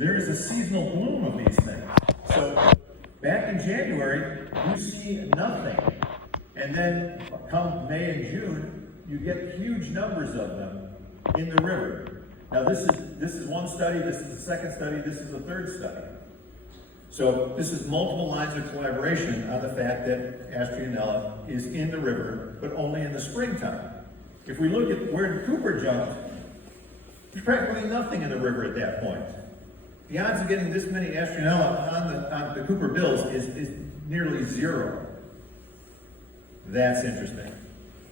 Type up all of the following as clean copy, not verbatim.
there is a seasonal bloom of these things. So back in January, you see nothing. And then come May and June, you get huge numbers of them in the river. Now this is one study, this is the second study, this is the third study. So this is multiple lines of collaboration on the fact that Astrionella is in the river, but only in the springtime. If we look at where Cooper jumped, there's practically nothing in the river at that point. The odds of getting this many Astrionella on the Cooper bills is nearly zero. That's interesting.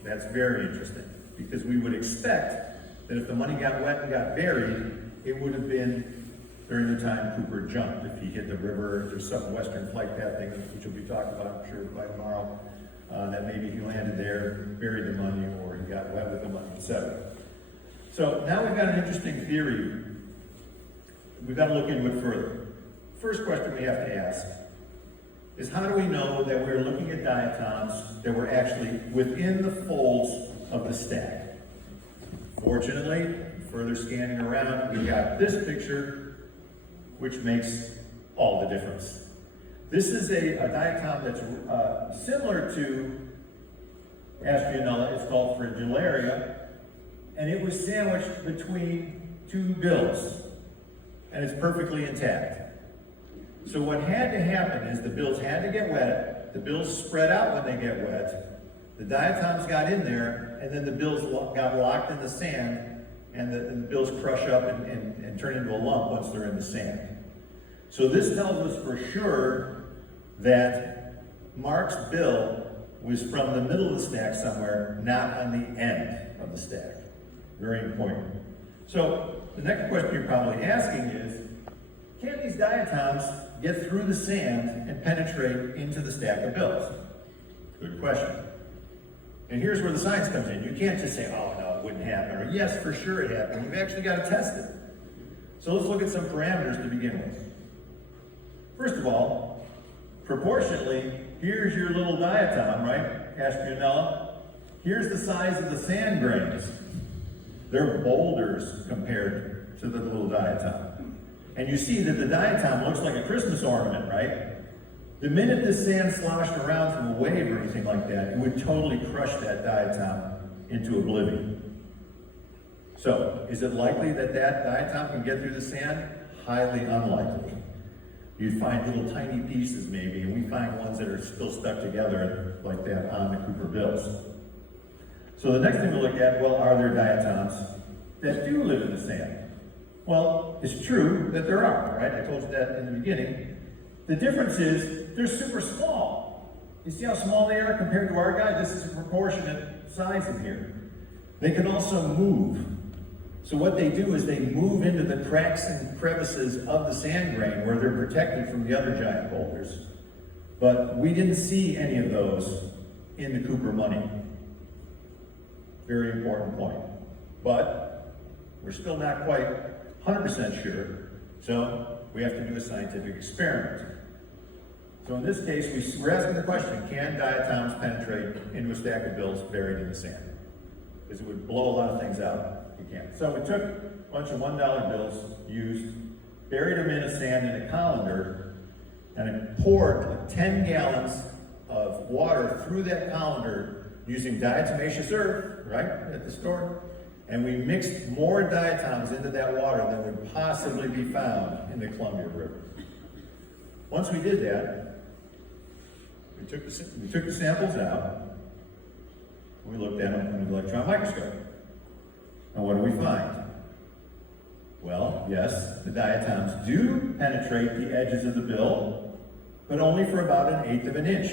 That's very interesting, because we would expect that if the money got wet and got buried, it would have been during the time Cooper jumped. If he hit the river, if there's some western flight path thing, which will be talked about, I'm sure, by tomorrow, that maybe he landed there, buried the money, or he got wet with the money, etc. So now we've got an interesting theory. We've got to look into it further. First question we have to ask is, how do we know that we're looking at diatoms that were actually within the folds of the stack? Fortunately, further scanning around, we got this picture, which makes all the difference. This is a diatom that's similar to Astrionella. It's called Fragillaria, and it was sandwiched between two bills, and it's perfectly intact. So what had to happen is the bills had to get wet, the bills spread out when they get wet, the diatoms got in there, and then the bills got locked in the sand, and the bills crush up and turn into a lump once they're in the sand. So this tells us for sure that Mark's bill was from the middle of the stack somewhere, not on the end of the stack. Very important. So the next question you're probably asking is, can these diatoms get through the sand and penetrate into the stack of bills? Good question. And here's where the science comes in. You can't just say, oh no, it wouldn't happen, or yes, for sure it happened. You've actually got to test it. So let's look at some parameters to begin with. First of all, proportionately, here's your little diatom, right? Astrionella. Here's the size of the sand grains. They're boulders compared to the little diatom. And you see that the diatom looks like a Christmas ornament, right? The minute the sand sloshed around from a wave or anything like that, it would totally crush that diatom into oblivion. So, is it likely that that diatom can get through the sand? Highly unlikely. You'd find little tiny pieces maybe, and we find ones that are still stuck together like that on the Cooper bills. So the next thing we look at, well, are there diatoms that do live in the sand? Well, it's true that there are, right? I told you that in the beginning. The difference is they're super small. You see how small they are compared to our guy? This is a proportionate size in here. They can also move. So what they do is they move into the cracks and crevices of the sand grain where they're protected from the other giant boulders. But we didn't see any of those in the Cooper money. Very important point. But we're still not quite 100% sure, so we have to do a scientific experiment. So in this case, we're asking the question, can diatoms penetrate into a stack of bills buried in the sand? Because it would blow a lot of things out. You can't. So we took a bunch of $1 bills, used, buried them in a sand in a colander, and I poured like 10 gallons of water through that colander using diatomaceous earth, right, at the store. And we mixed more diatoms into that water than would possibly be found in the Columbia River. Once we did that, we took the samples out, we looked at them with an electron microscope. And what do we find? Well, yes, the diatoms do penetrate the edges of the bill, but only for about 1/8 of an inch.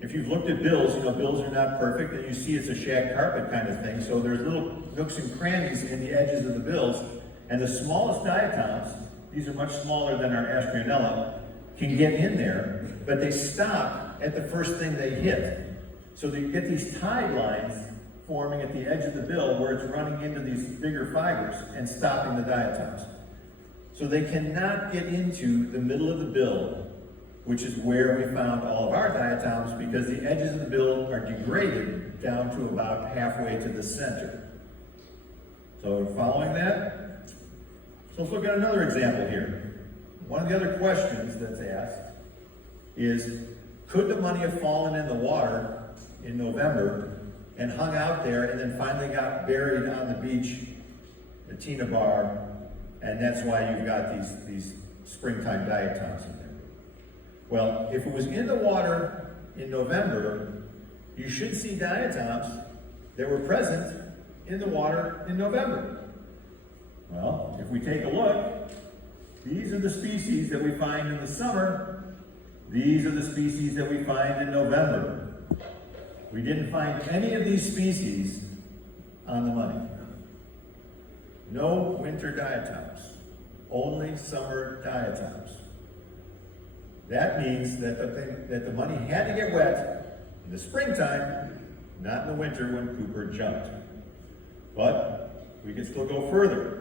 If you've looked at bills, you know bills are not perfect, and you see it's a shag carpet kind of thing, so there's little nooks and crannies in the edges of the bills, and the smallest diatoms, these are much smaller than our Astrionella, can get in there, but they stop at the first thing they hit. So they get these tide lines forming at the edge of the bill where it's running into these bigger fibers and stopping the diatoms. So they cannot get into the middle of the bill, which is where we found all of our diatoms, because the edges of the bill are degraded down to about halfway to the center. So following that, So let's look at another example here. One of the other questions that's asked is, could the money have fallen in the water in November and hung out there and then finally got buried on the beach at Tina Bar, and that's why you've got these springtime diatoms in there? Well, if it was in the water in November, you should see diatoms that were present in the water in November. Well, if we take a look, these are the species that we find in the summer. These are the species that we find in November. We didn't find any of these species on the money. No winter diatoms, only summer diatoms. That means that the money had to get wet in the springtime, not in the winter when Cooper jumped. But we can still go further.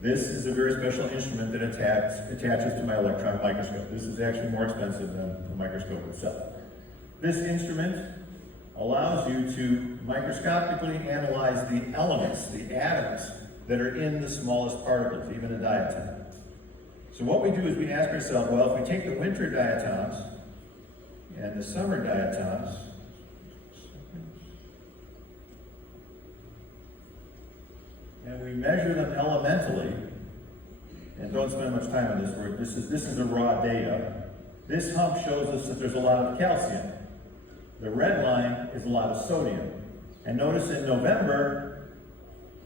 This is a very special instrument that attaches to my electron microscope. This is actually more expensive than the microscope itself. This instrument allows you to microscopically analyze the elements, the atoms, that are in the smallest particles, even a diatom. So what we do is we ask ourselves, well, if we take the winter diatoms and the summer diatoms, and we measure them elementally, and don't spend much time on this work, this is the raw data. This hump shows us that there's a lot of calcium. The red line is a lot of sodium. And notice in November,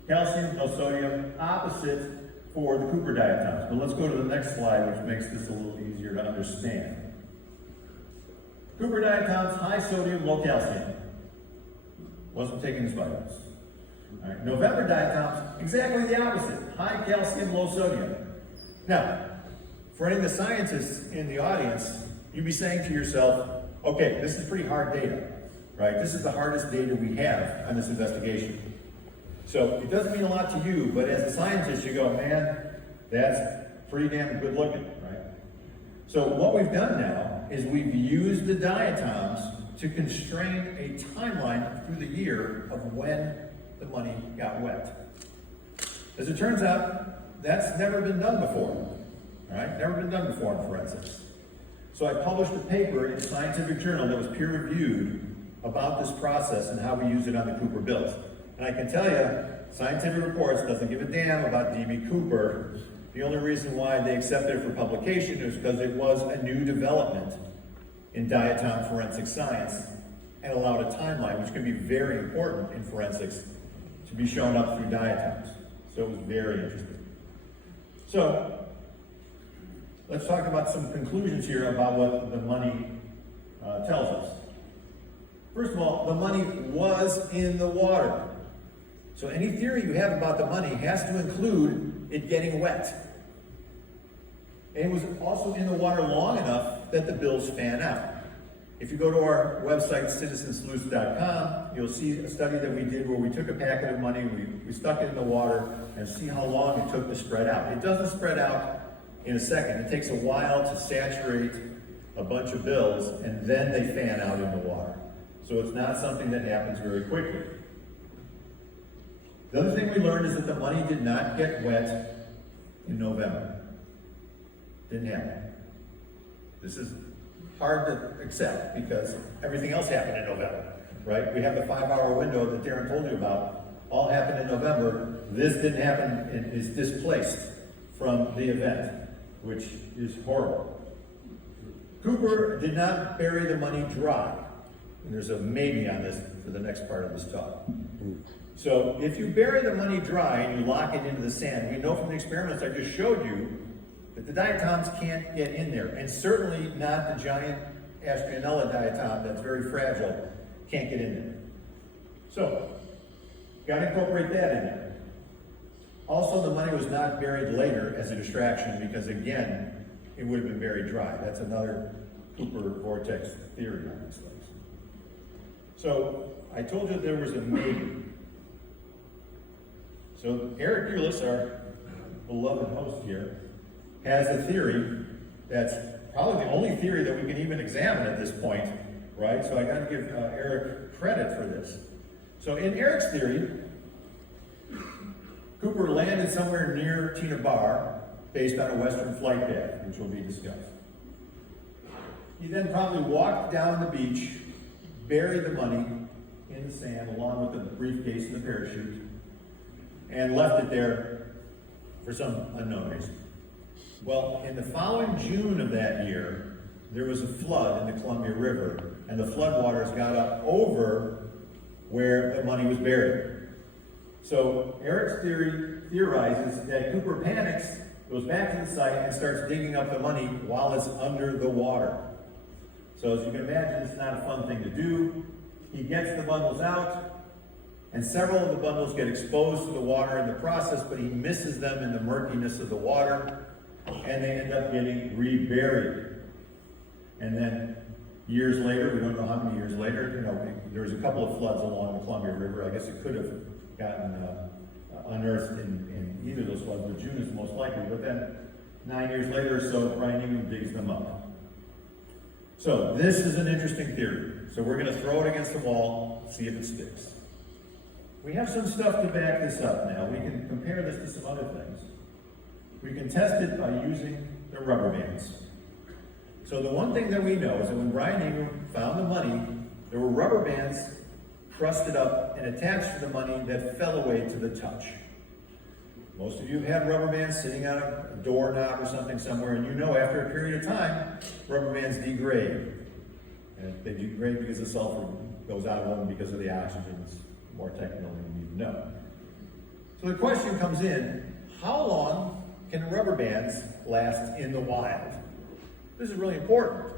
calcium, no sodium, opposite for the Cooper diatoms. But let's go to the next slide, which makes this a little easier to understand. Cooper diatoms, high sodium, low calcium. Wasn't taking his vitamins. All right. November diatoms, exactly the opposite. High calcium, low sodium. Now, for any of the scientists in the audience, you'd be saying to yourself, okay, this is pretty hard data, right? This is the hardest data we have on this investigation. So it doesn't mean a lot to you, but as a scientist, you go, man, that's pretty damn good looking, right? So what we've done now is we've used the diatoms to constrain a timeline through the year of when the money got wet. As it turns out, that's never been done before, all right? Never been done before in forensics. So I published a paper in a scientific journal that was peer-reviewed about this process and how we use it on the Cooper bills. And I can tell you, Scientific Reports doesn't give a damn about D.B. Cooper. The only reason why they accepted it for publication is because it was a new development in diatom forensic science and allowed a timeline, which can be very important in forensics, to be shown up through diatoms. So it was very interesting. So let's talk about some conclusions here about what the money tells us. First of all, the money was in the water. So any theory you have about the money has to include it getting wet. And it was also in the water long enough that the bills fan out. If you go to our website, citizensleuth.com, you'll see a study that we did where we took a packet of money, we stuck it in the water, and see how long it took to spread out. It doesn't spread out in a second. It takes a while to saturate a bunch of bills, and then they fan out in the water. So it's not something that happens very quickly. The other thing we learned is that the money did not get wet in November. Didn't happen. This is hard to accept because everything else happened in November, right? We have the 5-hour window that Darren told you about, all happened in November. This didn't happen and is displaced from the event, which is horrible. Cooper did not bury the money dry. And there's a maybe on this for the next part of this talk. So if you bury the money dry and you lock it into the sand, we know from the experiments I just showed you that the diatoms can't get in there, and certainly not the giant Astrionella diatom that's very fragile can't get in there. So, got to incorporate that in there. Also, the money was not buried later as a distraction because, again, it would have been buried dry. That's another Cooper vortex theory on these things. So, I told you there was a maybe. So, Eric Ulis, our beloved host here, has a theory that's probably the only theory that we can even examine at this point, right? So I got to give Eric credit for this. So in Eric's theory, Cooper landed somewhere near Tina Bar based on a western flight path, which will be discussed. He then probably walked down the beach, buried the money in the sand along with the briefcase and the parachute, and left it there for some unknown reason. Well, in the following June of that year, there was a flood in the Columbia River, and the floodwaters got up over where the money was buried. So Eric's theory theorizes that Cooper panics, goes back to the site, and starts digging up the money while it's under the water. So as you can imagine, it's not a fun thing to do. He gets the bundles out, and several of the bundles get exposed to the water in the process, but he misses them in the murkiness of the water, and they end up getting reburied. And then years later, we don't know how many years later, there was a couple of floods along the Columbia River. I guess it could have gotten unearthed in either of those floods, but June is the most likely. But then 9 years later or so, Brian Ingram digs them up. So this is an interesting theory. So we're going to throw it against the wall, see if it sticks. We have some stuff to back this up now. We can compare this to some other things. We can test it by using the rubber bands. So the one thing that we know is that when Brian Ingram found the money, there were rubber bands crusted up and attached to the money that fell away to the touch. Most of you have had rubber bands sitting on a doorknob or something somewhere, and you know after a period of time, rubber bands degrade. And they degrade because the sulfur goes out of them because of the oxygen. It's more technical than you need to know. So the question comes in, how long can rubber bands last in the wild? This is really important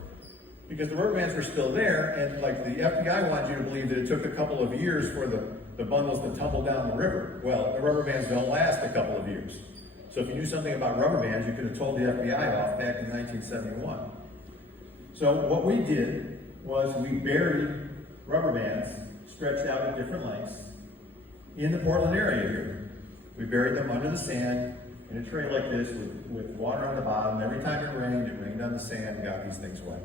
because the rubber bands were still there, and like the FBI wanted you to believe that it took a couple of years for the bundles to tumble down the river. Well, the rubber bands don't last a couple of years. So if you knew something about rubber bands, you could have told the FBI off back in 1971. So what we did was we buried rubber bands stretched out at different lengths in the Portland area here. We buried them under the sand in a tray like this with water on the bottom. Every time it rained on the sand and got these things wet.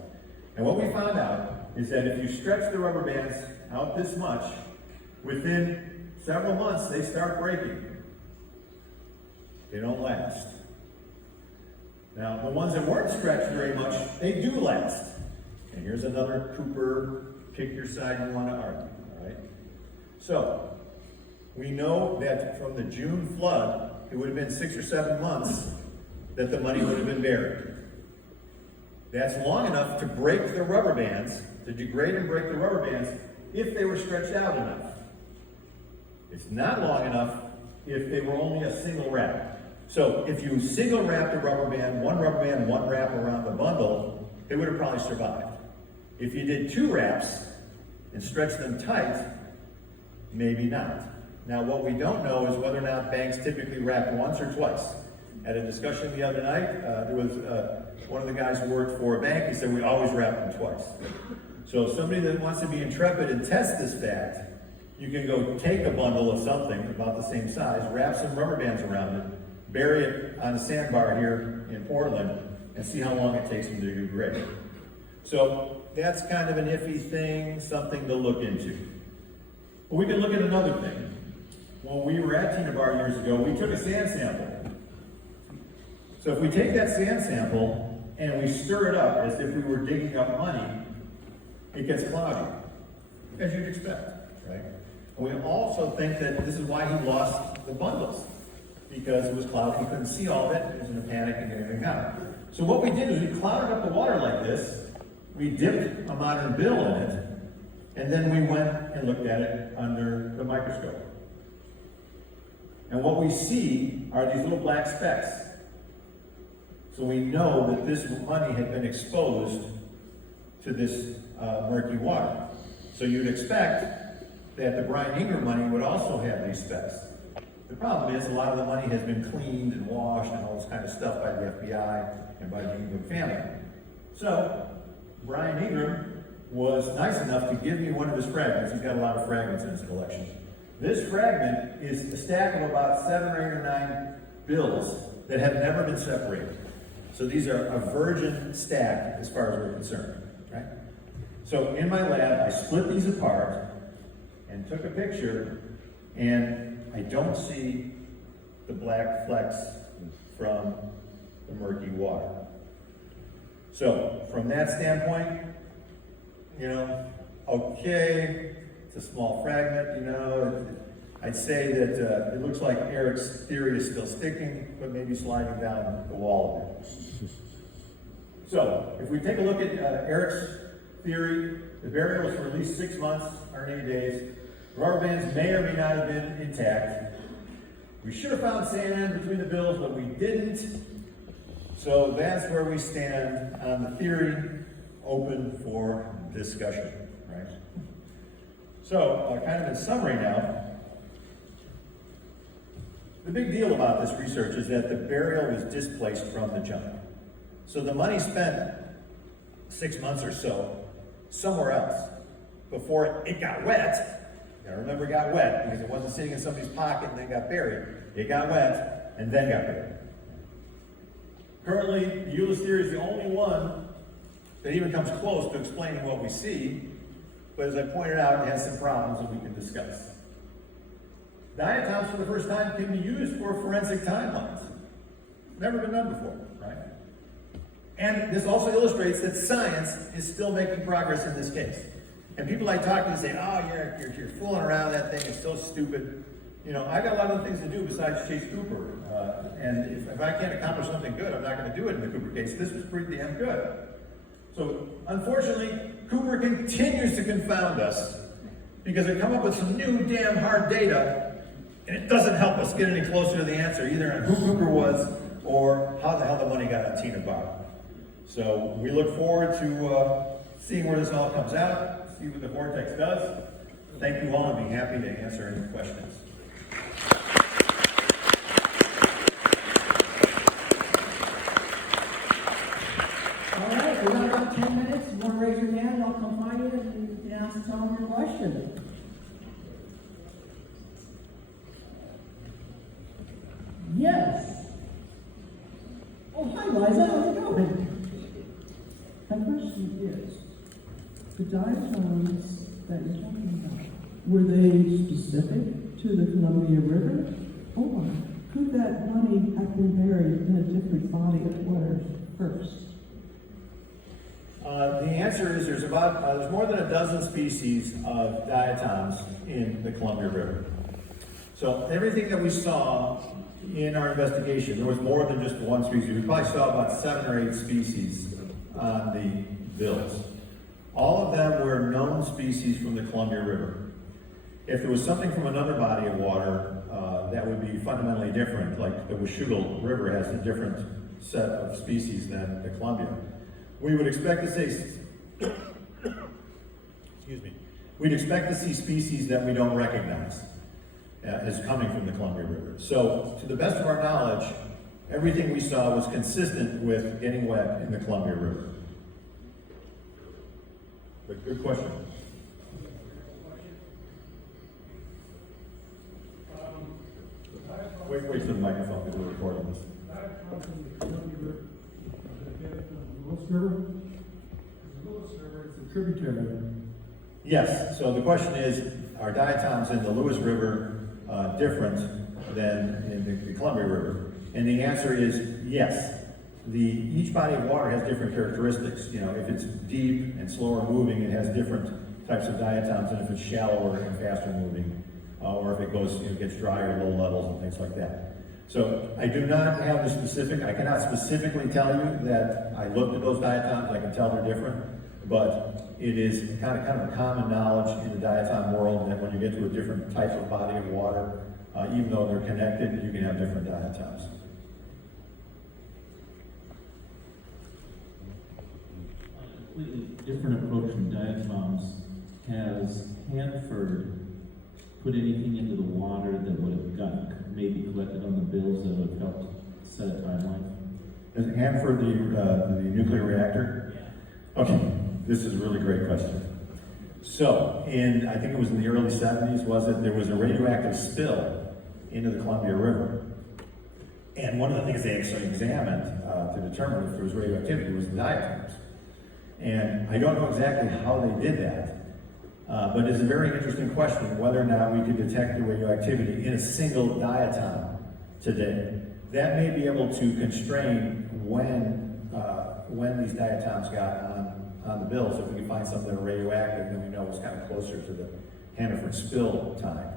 And what we found out is that if you stretch the rubber bands out this much, within several months they start breaking. They don't last. Now, the ones that weren't stretched very much, they do last. And here's another Cooper, pick your side you want to argue, all right? So, we know that from the June flood, it would have been 6 or 7 months that the money would have been buried. That's long enough to break the rubber bands, to degrade and break the rubber bands, if they were stretched out enough. It's not long enough if they were only a single wrap. So if you single wrapped a rubber band, one wrap around the bundle, it would have probably survived. If you did 2 wraps and stretched them tight, maybe not. Now what we don't know is whether or not banks typically wrap once or twice. At a discussion the other night, there was one of the guys who worked for a bank, he said we always wrap them twice. So if somebody that wants to be intrepid and test this fact, you can go take a bundle of something about the same size, wrap some rubber bands around it, bury it on a sandbar here in Portland, and see how long it takes them to degrade. So that's kind of an iffy thing, something to look into. But we can look at another thing. When we were at Tina Bar years ago, we took a sand sample. So if we take that sand sample and we stir it up as if we were digging up money, it gets cloudy, as you'd expect, right? And we also think that this is why he lost the bundles, because it was cloudy, he couldn't see all of it, he was in a panic and everything out. So what we did is we clouded up the water like this, we dipped a modern bill in it, and then we went and looked at it under the microscope. And what we see are these little black specks. So we know that this money had been exposed to this murky water. So you'd expect that the Brian Ingram money would also have these specks. The problem is a lot of the money has been cleaned and washed and all this kind of stuff by the FBI and by the Ingram family. So Brian Ingram was nice enough to give me one of his fragments. He's got a lot of fragments in his collection. This fragment is a stack of about 7 or 8 or 9 bills that have never been separated. So these are a virgin stack as far as we're concerned, right? So in my lab, I split these apart and took a picture, and I don't see the black flecks from the murky water. So, from that standpoint, okay, it's a small fragment, I'd say that it looks like Eric's theory is still sticking, but maybe sliding down the wall a bit. So, if we take a look at Eric's theory, the burial was for at least 6 months, 180 days. Rubber bands may or may not have been intact. We should have found sand between the bills, but we didn't. So that's where we stand on the theory, open for discussion, right? So, kind of in summary now, the big deal about this research is that the burial was displaced from the jump. So the money spent 6 months or so somewhere else before it got wet. Now remember, it got wet because it wasn't sitting in somebody's pocket and then got buried. It got wet and then got buried. Currently, the Euler's theory is the only one that even comes close to explaining what we see, but as I pointed out, it has some problems that we can discuss. Diatoms for the first time can be used for forensic timelines. Never been done before, right? And this also illustrates that science is still making progress in this case. And people I talk to say, oh, you're fooling around, that thing is so stupid. I got a lot of other things to do besides chase Cooper. And if I can't accomplish something good, I'm not going to do it in the Cooper case. This was pretty damn good. So, unfortunately, Cooper continues to confound us because they come up with some new damn hard data, and it doesn't help us get any closer to the answer, either on who Cooper was or how the hell the money got on Tina Bar. So, we look forward to seeing where this all comes out, see what the vortex does. Thank you all, and be happy to answer any questions. All right, we got about 10 minutes. You want to raise your hand, I'll come find you and ask Tom your question. Yes. Oh, hi, Liza. How's it going? My question is, the diatoms that you're talking about, were they specific to the Columbia River? Or could that money have been buried in a different body of water first? The answer is there's more than a dozen species of diatoms in the Columbia River. So everything that we saw in our investigation, there was more than just one species. We probably saw about 7 or 8 species on the bills. All of them were known species from the Columbia River. If there was something from another body of water that would be fundamentally different, like the Washougal River has a different set of species than the Columbia, we would expect to see, we'd expect to see species that we don't recognize as coming from the Columbia River. So, to the best of our knowledge, everything we saw was consistent with getting wet in the Columbia River. But good question. Wait for the microphone because we're recording this. Lewis River? Lewis River is a tributary. Yes, so the question is, are diatoms in the Lewis River different than in the Columbia River? And the answer is yes. Each body of water has different characteristics. If it's deep and slower moving, it has different types of diatoms than if it's shallower and faster moving, or if it goes, gets drier, low levels and things like that. So I do not have the specific, I cannot specifically tell you that I looked at those diatoms, I can tell they're different, but it is kind of a common knowledge in the diatom world that when you get to a different type of body of water, even though they're connected, you can have different diatoms. A completely different approach from diatoms. Has Hanford put anything into the water that would have gotten maybe collected on the bills that would have helped set a timeline? Is Hanford the nuclear reactor? Yeah. Okay, this is a really great question. So, I think it was in the early 70s, there was a radioactive spill into the Columbia River. And one of the things they actually examined to determine if there was radioactivity was the diatoms. And I don't know exactly how they did that, but it's a very interesting question whether or not we could detect the radioactivity in a single diatom today. That may be able to constrain when these diatoms got on the bills. If we can find something that are radioactive, then we know it's kind of closer to the Hannaford spill time.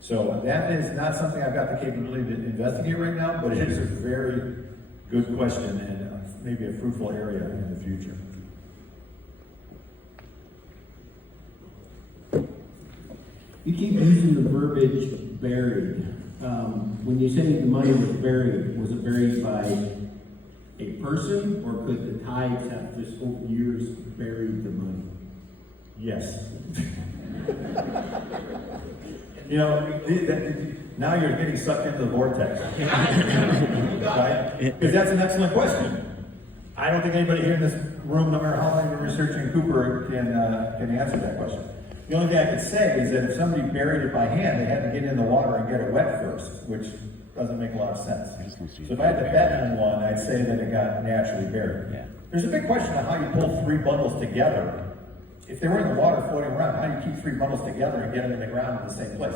So that is not something I've got the capability to investigate right now, but it is a very good question and maybe a fruitful area in the future. You keep using the verbiage buried. When you say the money was it buried by a person, or could the tides have just over years buried the money? Yes. You know, now you're getting sucked into the vortex. Right? Because that's an excellent question. I don't think anybody here in this room, no matter how long you've been researching Cooper, can answer that question. The only thing I could say is that if somebody buried it by hand, they had to get in the water and get it wet first, which doesn't make a lot of sense. So if I had to bet on one, I'd say that it got naturally buried. There's a big question on how you pull 3 bundles together. If they were in the water floating around, how do you keep 3 bundles together and get them in the ground in the same place?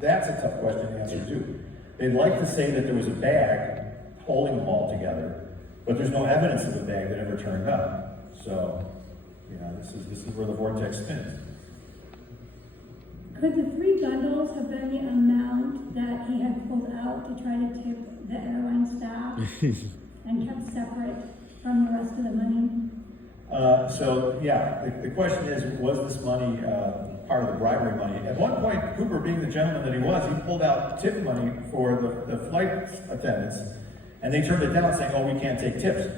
That's a tough question to answer too. They'd like to say that there was a bag holding them all together, but there's no evidence of a bag that ever turned up. So, you know, this is where the vortex spins. Could the 3 bundles have been the amount that he had pulled out to try to tip the airline staff and kept separate from the rest of the money? The question is, was this money part of the bribery money? At one point, Cooper, being the gentleman that he was, he pulled out tip money for the flight attendants, and they turned it down saying, oh, we can't take tips.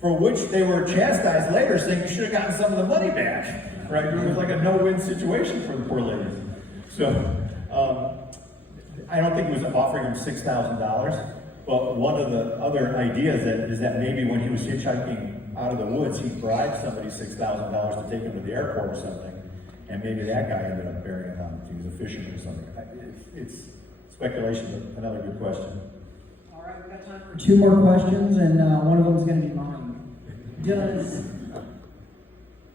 For which they were chastised later, saying you should have gotten some of the money back, right? It was like a no-win situation for the poor ladies. So, I don't think it was offering him $6,000, but one of the other ideas is that maybe when he was hitchhiking out of the woods, he bribed somebody $6,000 to take him to the airport or something, and maybe that guy ended up burying him. He was a fisherman or something. It's speculation, but another good question. All right, we've got time for 2 more questions, and one of them is going to be mine.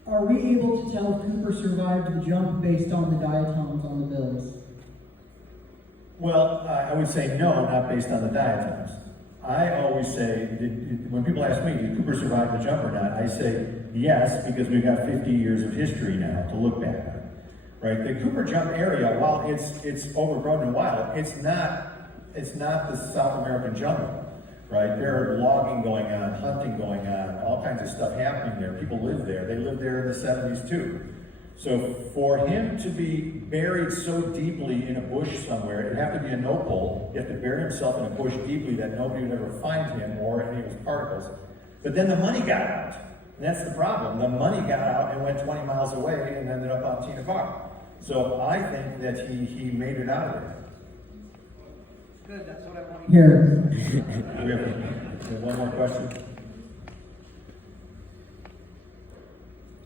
Are we able to tell if Cooper survived the jump based on the diatoms on the bills? Well, I would say no, not based on the diatoms. I always say, when people ask me, did Cooper survive the jump or not? I say yes, because we've got 50 years of history now to look back on. Right? The Cooper jump area, while it's overgrown and wild, it's not the South American jungle. Right? There are logging going on, hunting going on, all kinds of stuff happening there. People live there. They lived there in the 70s too. So for him to be buried so deeply in a bush somewhere, it'd have to be a no-pull. You have to bury himself in a bush deeply that nobody would ever find him or any of his particles. But then the money got out. And that's the problem. The money got out and went 20 miles away and ended up on Tina Bar. So I think that he made it out of there. Good, that's what I want to hear. We have one more question.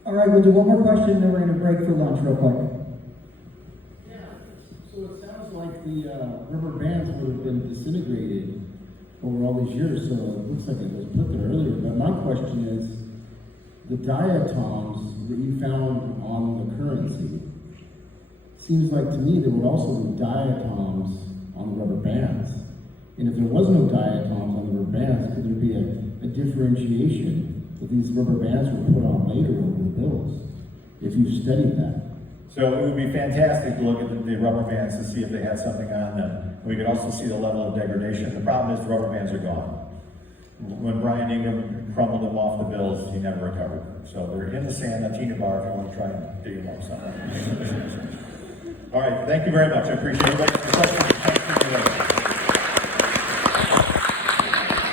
All right, we'll do one more question, and then we're going to break for lunch real quick. Yeah, so it sounds like the rubber bands would have been disintegrated over all these years, so it looks like it was put there earlier. But my question is, the diatoms that you found on the currency, seems like to me there would also be diatoms on the rubber bands. And if there was no diatoms on the rubber bands, could there be a differentiation that these rubber bands were put on later over the bills, if you studied that? So it would be fantastic to look at the rubber bands to see if they had something on them. We could also see the level of degradation. The problem is the rubber bands are gone. When Brian Ingham crumbled them off the bills, he never recovered them. So they're in the sand on Tina Bar if you want to try and dig them up somewhere. All right, thank you very much. I appreciate it.